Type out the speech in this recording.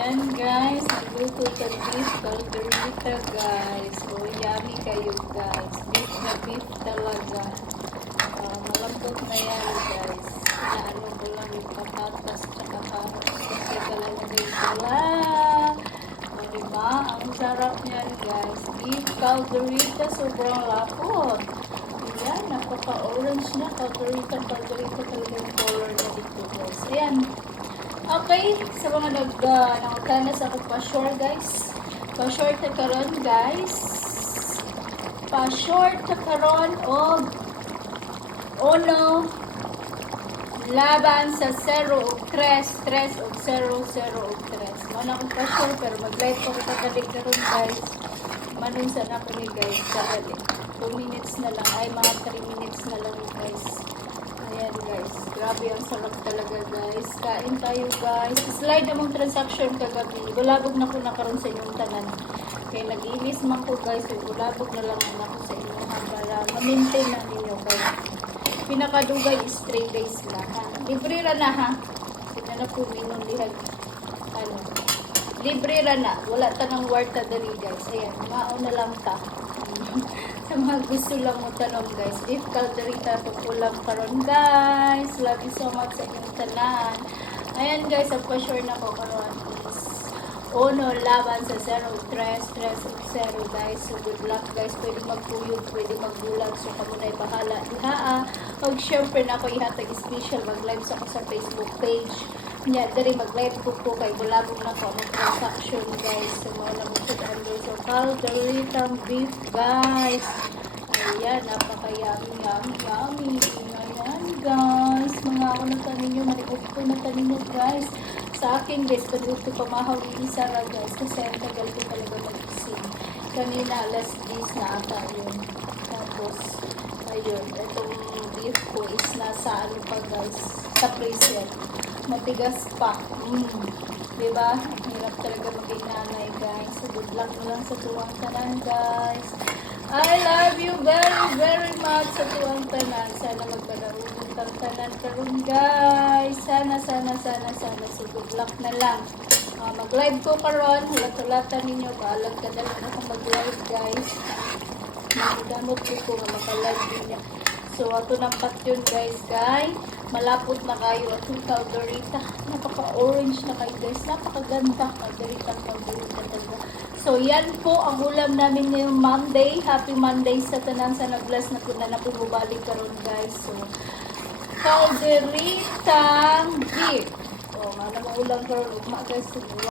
Ayan guys, nagluto sa beef calderita guys. So yummy kayo guys. Beef na beef talaga. Malambot na yan guys. Inaano ko lang yung patatas tsaka carrots. Kasi kalalagay ko lang. O diba? Ang sarap niyan guys. Beef calderita, sobrang lapot. Ayan, napaka-orange na. Calderita talaga yung color na dito guys. Ayan. Okay, sa mga nagkana sa akong pa-short guys. Pa-short na karon guys. Pa-short na karon o ono laban sa 0 o 3 o 0 o 3. Mana akong pa-short pero mag-live ko katalik karon guys. Manong sana ko ni guys. Kadali. 2 minutes na lang. Ay, mga 3 minutes na lang guys. Ayan guys, grabe ang sarap talaga guys. Kain tayo guys. Slide namang transaction kagabi. Bulabog na ko na karon sa inyong tanan. Kaya nag-ilis man ko guys. Bulabog na lang ako sa inyong para ma-maintain na ninyo guys. Pinakadugay is 3 days lang ha. Libre ra na ha. Sina na po minun lihan. Ano. Libre ra na. Wala ta ng warta dali guys. Ayan, mao na lang ta. Sa mga gusto lang mo tanong guys, beef calderita pupulang karon guys. Love you so much sa inyong tanan. Ayan guys, ang pa-sure na ko karon is ono laban sa 0-3 guys. So good luck guys. Pwede magpuyog, pwede magbulag. So kamo na'y bahala diha. Og syempre na ako ihatag special mag-live sa ko sa Facebook page. Nya diri mag-live ko kay bulabog na ko ang transaction guys. So mao na mo under so calderita beef guys. Ayan, napaka-yummy. Ayan guys, mga ako na taninyo, malikot ko na taninyo guys. Sa akin guys, paluto pamahaw ni Sarah guys. Kasi ang tagal ko talaga mag-ising. Kanina alas 10 na ata yun. Tapos, ayun, itong beef ko is nasa ano pa guys, sa freezer. Matigas pa. Diba? Ang hirap talaga maging nanay guys. So good luck na lang sa tuwang tanan guys. I love you very much sa tuwang tanan. Sana magpadaunong kang tanan karon guys. Sana. So good luck na lang. Mag-live ko karon. Hulat-hulatan ninyo. Paalam ka na lang ako mag-live guys. Magdamot ko maka-live ninyo. So ato nampat yun guys. Malapot na kayo atong calderita. Napaka-orange na kayo guys. Napakaganda. Calderita talaga. So, yan po ang ulam namin ngayong Monday. Happy Monday sa tanan sa nag-bless na po na bumalik karon guys. So, calderitang beef. O, mga namang ulam karon. Guys,